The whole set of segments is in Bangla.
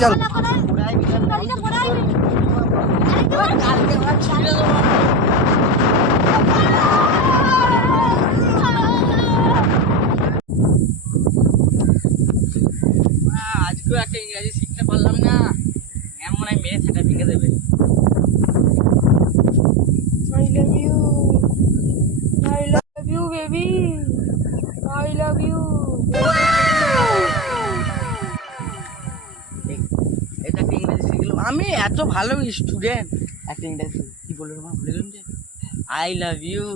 চল আজকেও একটা ইংরেজি শিখতে পারলাম না, ম্যাম মনে হয় মেরে সেটা ভেঙে দেবে। I love you. I love you, baby. I love you. এটা একটা ইংরেজি শিখলাম আমি, এত ভালো স্টুডেন্ট। একটা ইংরেজি কি বললো মা, বলে দিলাম যে I love you,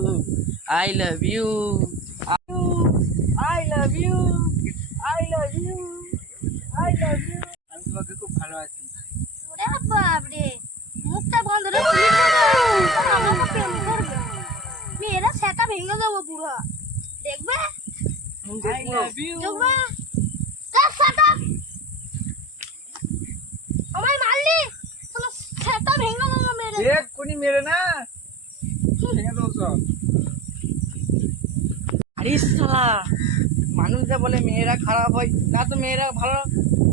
I love you, I love you, I love you, I love you. আমি তোমাকে খুব ভালো আছি। ওরে বাপরে, মুখটা বন্ধ রে, আমাকে প্রেম করবে, মেয়েরা সেটা ভেঙে দেবো পুরো, দেখবে? I love you. দেখবে? সেটা আমায় মারলি, তোর সেটা ভেঙে দেবো মেরে। এক্ষুনি মেরে না, ভেঙে দাও সব। আরে শালা, মানুষরা বলে মেয়েরা খারাপ হয়, না তো মেয়েরা ভালো।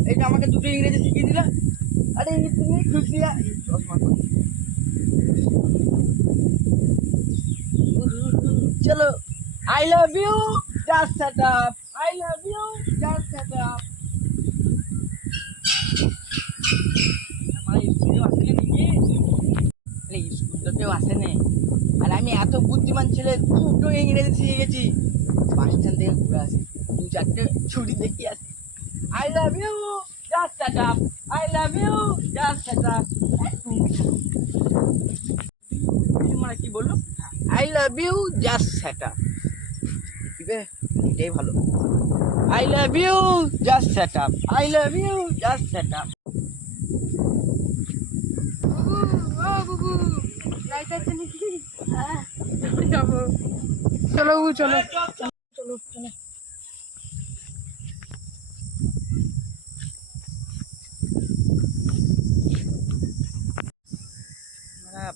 এই যে আমাকে দুটো ইংরেজি শিখিয়ে দিলা। আরে তুমি খুশি? চশমা চলো। I love you, just set up. I love you, just set up. আমার স্কুলেও আসেনি নাকি? আরে স্কুলটাতেও আসেনি। আর আমি এত বুদ্ধিমান ছেলে, দুটো ইংরেজি শিখে গেছি। বাস স্ট্যান্ড থেকে ঘুরে আসি, দু চারটে ছুরি দেখি আসি। I love you, just set up. I love you, just set up. মানে কি বললো? I love you, just set up. এটাই ভালো। I love you, just set up. I love you, just set up. ও বুবু, লাইট আছে নাকি? যাবো, চলো বুবু, চলো চলো চলো।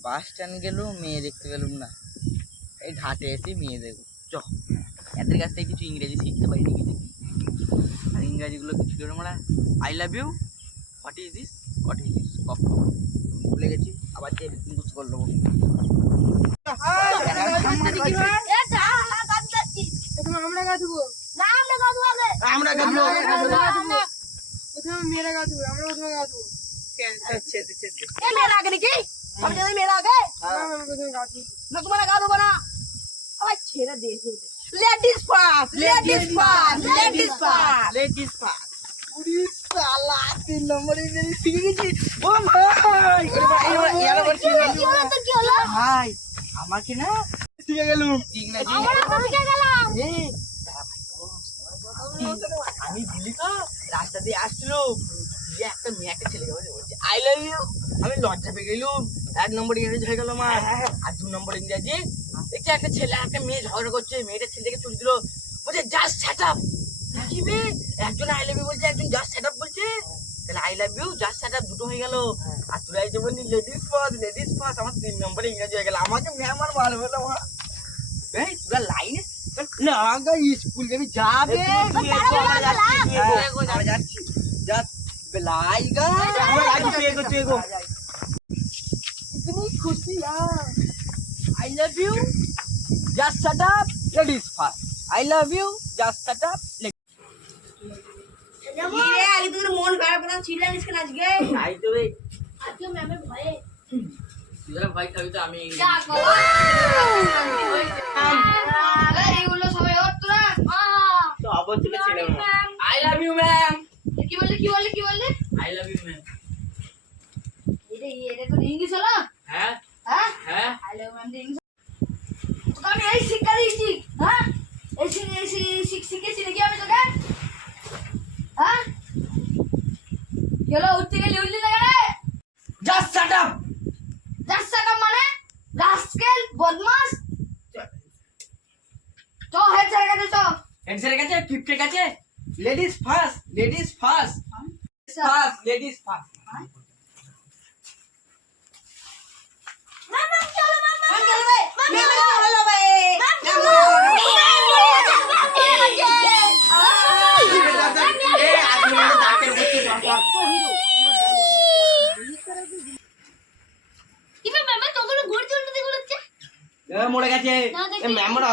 বাস স্ট্যান্ড গেলুম, মেয়ে দেখতে পেলুম না। এই ঘাটে এসে মেয়ে দেখবো। চ, এদের কাছ থেকে কিছু ইংরেজি শিখতে পারি নাকি দেখি। আর ইংরাজিগুলো কিছু ছিল আমরা, I love you, what is this, what is this, কখন ভুলে গেছি। আবার যে ইউজ করলো। আমরা গা ধুবো না, আমরা গা ধুবো আগে, আমরা গাবলো। প্রথমে মেয়েরা গা ধুবো, আমরা প্রথমে গা ধুবো। মেয়ের আগে নাকি? আমি জানি মেয়ের আগে। আমরা প্রথমে গা ধুবো। না তোমার গা দেবো না। আবার ছেড়ে দিয়েছে। Ladies first, ladies first, ladies first, ladies first. Puri শালা 3 নম্বর ইংরেজি শিখে গেছি। ও ভাই, কি হলো তোর, কি হলো? ভাই আমাকে না শিখে গেলুম ইংরেজি। আমরা তো শিখে গেলাম। এই আমি বলি তো, রাস্তা দিয়ে আসছিল, যে একটা মেয়ে একটা ছেলেকে বলছে আই লাভ ইউ। আমি লজ্জা পেয়ে গেলুম। 1 নম্বর ইংরেজি হয়ে গেল আমার। আর 2 নম্বর ইংরেজি দেখছি একটা ছেলে একটা মেয়ে ঝগড়া করছে, মেয়েটা ছেলেকে চুরি দিল, বলছে জাস্ট সেট আপ। কি বে, একজন আই লাভ ইউ বলছে, একজন জাস্ট সেট আপ বলছে। তাহলে I love you, just set up দুটো হয়ে গেল। আর তোরা এই যে বললি লেডিস ফার্স্ট, লেডিস ফার্স্ট, আমার 3 নম্বরে ইংরেজি হয়ে গেল। আমাকে ম্যাম আর ভালো হলো। এই তোরা লাইনে না গা, স্কুল যাবি যাবে। আমরা যাচ্ছি, যা বেলাইগা। আমরা যাচ্ছি, তুই এগো, তুই এগো। इतनी खुशी यार। I love you, just shut up, ladies first. I love you, just shut up, ladies. রে, আগে তোর মন খারাপ করে ছিল আজকে আজকে। তাই তো রে, আজকে ম্যামের ভয়ে তুই ভাই খাবি তো আমি। যা বাবা, এইগুলো সবাই ওর তোরা। তো আবার তুলে ছেলে। I love you ma'am. কি বললি, কি বললি, কি বললি? I love you ma'am. এটা তো ইংলিশ হলো। হ্যাঁ হ্যাঁ, হ্যাঁ। হ্যালো ম্যাম, ইংলিশ তোকে আমি এই শিক্ষা দিয়েছি। হ্যাঁ, এই শিখেছি নাকি আমি তোকে? হ্যাঁ, কি হলো, উঠতে গেলি উঠলি না কেন? Just shut up. জাস্ট টাকা মানে রাস্কেল, বদমাস। তো হেড স্যারের কাছে চল। হেড স্যারের কাছে, কিপ্টের কাছে। Ladies first, ladies first, first, ladies first. মামা চলো, মামা চলো ভাই, মামা চলো ভাই, এই আজকে ডাক্তার বলছে মরে গেছে না, দেখি। ম্যামরা